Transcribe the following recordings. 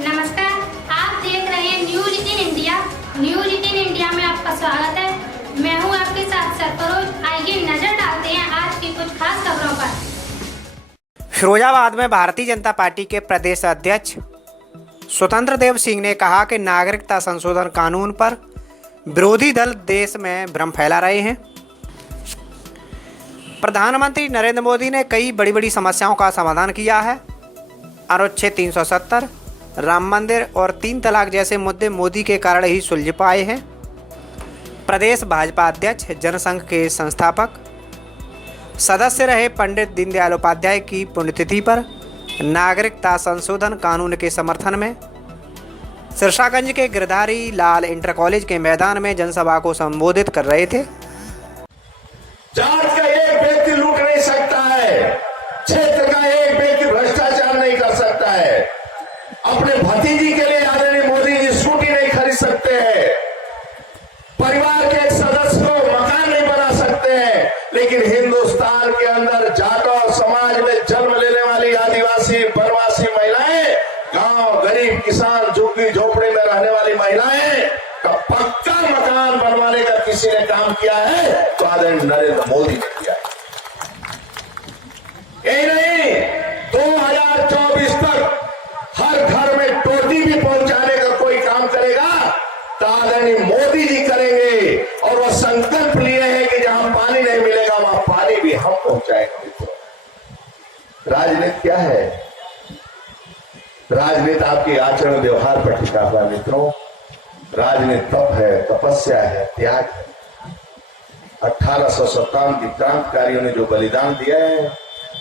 नमस्कार, आप देख रहे हैं न्यूज 18 इंडिया। न्यूज 18 इंडिया में आपका स्वागत है। मैं हूं आपके साथ सरफरोज। आइए नजर डालते हैं आज की कुछ खास खबरों पर। फिरोजाबाद में भारतीय जनता पार्टी के प्रदेश अध्यक्ष स्वतंत्र देव सिंह ने कहा कि नागरिकता संशोधन कानून पर विरोधी दल देश में भ्रम फैला रहे हैं। प्रधानमंत्री नरेंद्र मोदी ने कई बड़ी समस्याओं का समाधान किया है। अनुच्छेद 370, राम मंदिर और 3 तलाक जैसे मुद्दे मोदी के कारण ही सुलझ पाए हैं। प्रदेश भाजपा अध्यक्ष, जनसंघ के संस्थापक सदस्य रहे पंडित दीनदयाल उपाध्याय की पुण्यतिथि पर नागरिकता संशोधन कानून के समर्थन में सिरसागंज के गिरधारी लाल इंटर कॉलेज के मैदान में जनसभा को संबोधित कर रहे थे। जात का एक व्यक्ति लूट नहीं सकता है, क्षेत्र का एक व्यक्ति भ्रष्टाचार नहीं कर सकता है, अपने भतीजी के लिए आदरणीय मोदी जी स्कूटी नहीं खरीद सकते हैं, परिवार के एक सदस्य को मकान नहीं बना सकते हैं, लेकिन हिंदुस्तान के अंदर जाटव समाज में जन्म लेने वाली आदिवासी वनवासी महिलाएं, गांव गरीब किसान झुग्गी झोपड़ी में रहने वाली महिलाएं का पक्का मकान बनवाने का किसी ने काम किया है तो आदरणीय नरेंद्र मोदी ने किया है। यही नहीं, 2024 तक हर घर में टोटी भी पहुंचाने का कोई काम करेगा तो आदरणीय मोदी जी करेंगे। और वो संकल्प लिए हैं कि जहां पानी नहीं मिलेगा वहां पानी भी हम पहुंचाएंगे। मित्रों, राजनीति क्या है? राजनीति आपके आचरण व्यवहार पर टिका हुआ है। मित्रों, राजनीति तप है, तपस्या है, त्याग है। 1857 की क्रांतिकारियों ने जो बलिदान दिया है,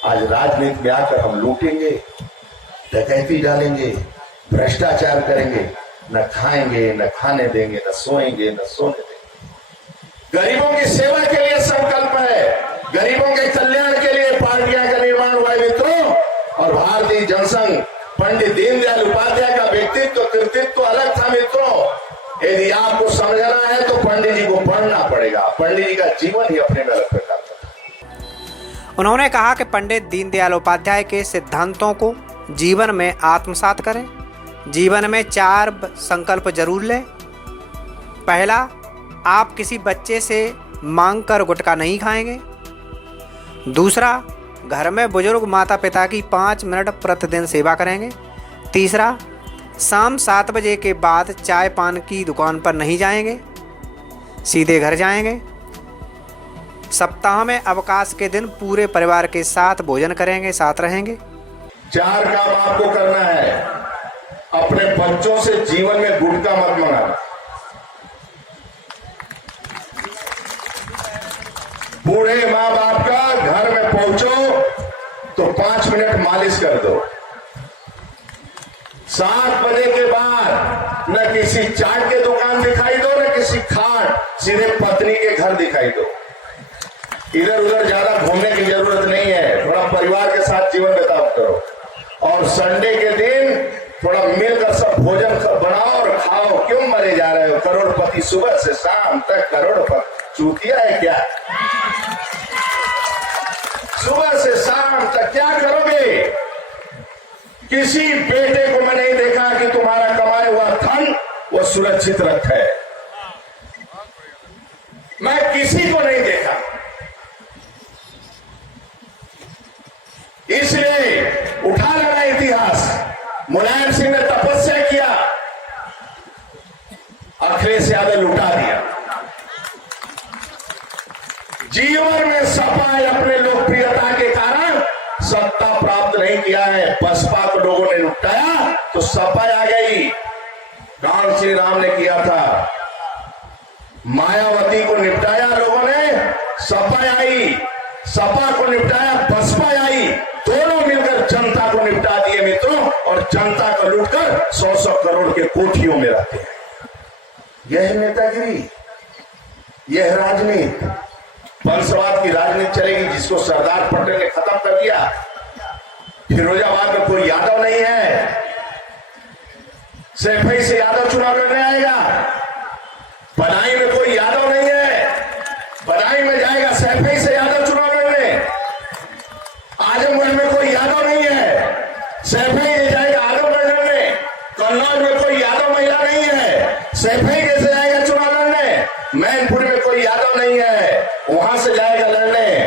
आज राजनीति में आकर हम लूटेंगे, डकैती डालेंगे, भ्रष्टाचार करेंगे, न खाएंगे, न खाने देंगे, न सोएंगे, न सोने देंगे। गरीबों की सेवा के लिए संकल्प है, गरीबों के कल्याण के लिए पार्टियां का निर्माण हुआ है। मित्रों, और भारतीय जनसंघ पंडित दीनदयाल उपाध्याय का व्यक्तित्व कृतित्व अलग था। मित्रों, यदि आपको समझना है तो पंडित जी को पढ़ना पड़ेगा। पंडित जी का जीवन ही अपने में अलग प्रकार का था। उन्होंने कहा कि पंडित दीनदयाल उपाध्याय के सिद्धांतों को जीवन में आत्मसात करें। जीवन में 4 संकल्प जरूर लें। पहला, आप किसी बच्चे से मांग कर गुटखा नहीं खाएंगे। दूसरा, घर में बुजुर्ग माता पिता की 5 मिनट प्रतिदिन सेवा करेंगे। तीसरा, शाम 7 बजे के बाद चाय पान की दुकान पर नहीं जाएंगे, सीधे घर जाएंगे। सप्ताह में अवकाश के दिन पूरे परिवार के साथ भोजन करेंगे, साथ रहेंगे। 4 काम आपको करना है। अपने बच्चों से जीवन में गुटखा मत मंगाना। बूढ़े माँ बाप का घर में पहुंचो तो 5 मिनट मालिश कर दो। 7 बजे के बाद न किसी चाट के दुकान दिखाई दो, न किसी खाट, सीधे पत्नी के घर दिखाई दो। इधर उधर ज्यादा घूमने की जरूरत नहीं है। थोड़ा परिवार के साथ जीवन व्यतीत करो। और संडे के दिन थोड़ा मिलकर सब भोजन बनाओ और खाओ। क्यों मरे जा रहे हो? करोड़पति सुबह से शाम तक करोड़पति। चूतिया है क्या? सुबह से शाम तक क्या करोगे? किसी बेटे को मैं नहीं देखा कि तुम्हारा कमाया हुआ धन वो सुरक्षित रखा है। मैं किसी को नहीं देखा। इसलिए उठा लगा इतिहास। मुलायम सिंह ने तपस्या किया, अखिलेश यादव लुटा दिया। जीवन में सपा अपने लोकप्रियता के कारण सत्ता प्राप्त नहीं किया है। बसपा को लोगों ने लुटाया तो सपा आ गई। कान श्री राम ने किया था, मायावती को निपटाया लोगों ने, सपा आई। सपा को निपटाया, बसपा आई। दोनों मिलकर जनता को निपटा दिए। मित्रों, और जनता को लूटकर 100 करोड़ के कोठियों में रहते हैं। यह है नेतागिरी, यह है राजनीति। वंशवाद की राजनीति चलेगी जिसको सरदार पटेल ने खत्म कर दिया। फिरोजाबाद में कोई यादव नहीं है, सैफई से यादव चुनाव लड़ने आएगा। बदायूं में कोई यादव नहीं है, बदायूं में जाएगा सैफई से यादव चुनाव लड़ने। आजमगढ़ में कोई यादव नहीं है, सैफई जाएगा आजमगढ़ लड़ने। सैफई कैसे जाएगा चुनाव लड़ने? मैनपुरी में कोई यादव नहीं है, वहां से जाएगा लड़ने।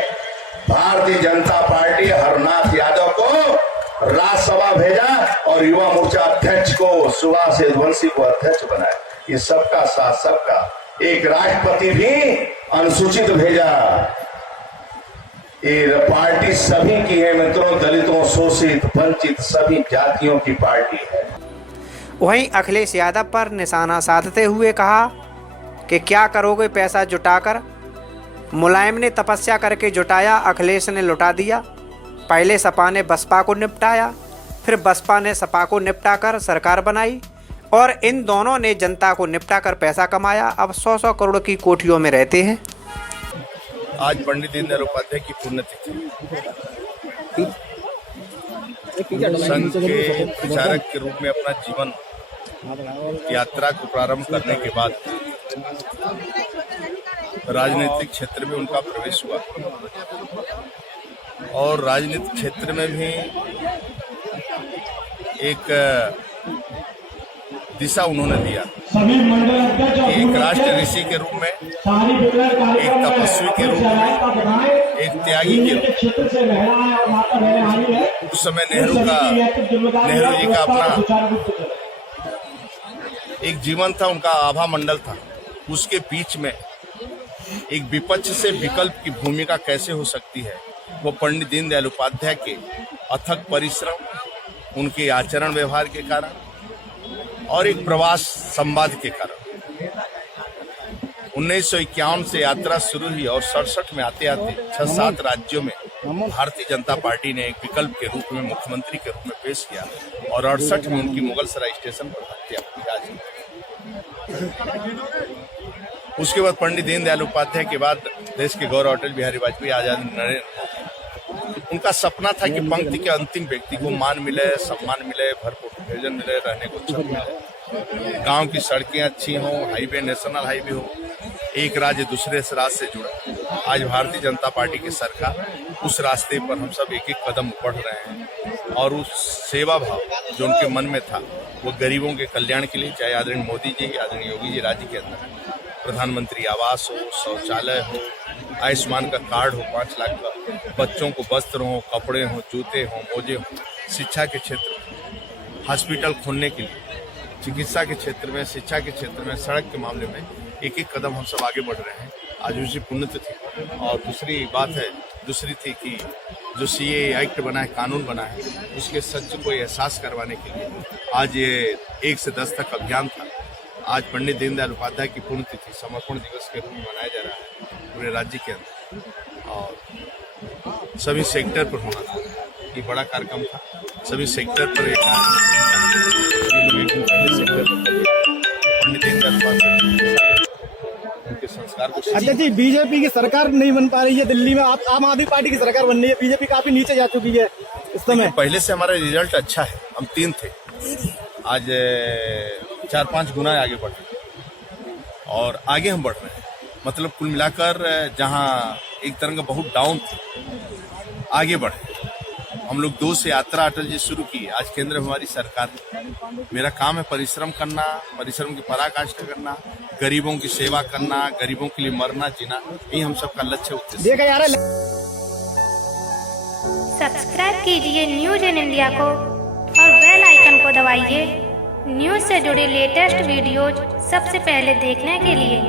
भारतीय जनता पार्टी हरनाथ यादव को राज्यसभा भेजा और युवा मोर्चा अध्यक्ष को सुभाष यदुवंशी को अध्यक्ष बनाया। ये सबका साथ सबका। एक राष्ट्रपति भी अनुसूचित भेजा। ये पार्टी सभी की है मित्रों, दलितों, शोषित, वंचित सभी जातियों की पार्टी है। वहीं अखिलेश यादव पर निशाना साधते हुए कहा कि क्या करोगे पैसा जुटाकर। मुलायम ने तपस्या करके जुटाया, अखिलेश ने लुटा दिया। पहले सपा ने बसपा को निपटाया, फिर बसपा ने सपा को निपटाकर सरकार बनाई और इन दोनों ने जनता को निपटाकर पैसा कमाया। अब 100-100 करोड़ की कोठियों में रहते हैं। आज पंडित दीनदयाल उपाध्याय की पुण्यतिथि। संघ के प्रचारक के रूप में अपना जीवन यात्रा को प्रारंभ करने के बाद राजनीतिक क्षेत्र में उनका प्रवेश हुआ और राजनीतिक क्षेत्र में भी एक दिशा उन्होंने दिया। एक राष्ट्र ऋषि के रूप में, एक तपस्वी के रूप में, एक त्यागी के रूप में। उस समय नेहरू जी का अपना एक जीवन था, उनका आभा मंडल था। उसके बीच में एक विपक्ष से विकल्प की भूमिका कैसे हो सकती है, वो पंडित दीनदयाल उपाध्याय के अथक परिश्रम, उनके आचरण व्यवहार के कारण और एक प्रवास संवाद के कारण। 1951 से यात्रा शुरू हुई और 67 में आते आते 6-7 राज्यों में भारतीय जनता पार्टी ने एक विकल्प के रूप में मुख्यमंत्री के रूप में पेश किया और 68 में उनकी मुगलसराय स्टेशन पर हत्या हुई। उसके बाद पंडित दीनदयाल उपाध्याय के बाद देश के गौरव अटल बिहारी वाजपेयी, आजादी, नरेंद्र मोदी। उनका सपना था कि पंक्ति के अंतिम व्यक्ति को मान मिले, सम्मान मिले, भरपूर भोजन मिले, रहने को छत मिले, गांव की सड़कें अच्छी हों, हाईवे नेशनल हाईवे हो, एक राज्य दूसरे राज्य से जुड़ा। आज भारतीय जनता पार्टी की सरकार उस रास्ते पर हम सब एक एक कदम बढ़ रहे हैं और उस सेवा भाव जो उनके मन में था वो गरीबों के कल्याण के लिए, चाहे आदरणीय मोदी जी, आदरणीय योगी जी राज्य के अंदर प्रधानमंत्री आवास हो, शौचालय हो, आयुष्मान का कार्ड हो 5 लाख का, बच्चों को वस्त्र हो, कपड़े हो, जूते हो, मोजे हो, शिक्षा के क्षेत्र में हॉस्पिटल खोलने के लिए, चिकित्सा के क्षेत्र में, शिक्षा के क्षेत्र में, सड़क के मामले में एक एक कदम हम सब आगे बढ़ रहे हैं। आज उसी पुण्यतिथि। और दूसरी थी कि जो सीए एक्ट बना है, कानून बना है, उसके सच को एहसास करवाने के लिए आज ये 1 से 10 तक अभियान था। आज पंडित दीनदयाल उपाध्याय की पुण्यतिथि समर्पण दिवस के रूप में मनाया जा रहा है पूरे राज्य के अंदर और सभी सेक्टर पर होना था। ये बड़ा कार्यक्रम था, सभी सेक्टर पर एक पंडित दीनदयाल उपाध्याय उनके संस्कार को। अच्छा जी, बीजेपी की सरकार नहीं बन पा रही है दिल्ली में, आम आदमी पार्टी की सरकार बन रही है, बीजेपी काफी नीचे जा चुकी है इस समय। पहले से हमारा रिजल्ट अच्छा है, हम 3 थे, आज 4-5 गुना आगे बढ़ रहे हैं और आगे हम बढ़ रहे हैं। मतलब कुल मिलाकर जहां एक तरह का बहुत डाउन थे, आगे बढ़े। हम लोग 2 से यात्रा अटल जी शुरू की, आज केंद्र में हमारी सरकार है। मेरा काम है परिश्रम करना, परिश्रम की पराकाष्ठा करना, गरीबों की सेवा करना, गरीबों के लिए मरना जीना, यही हम सबका लक्ष्य उद्देश्य। सब्सक्राइब कीजिए न्यूज इन इंडिया को और बेल आइकन को दबाइए न्यूज से जुड़े लेटेस्ट वीडियोज सबसे पहले देखने के लिए।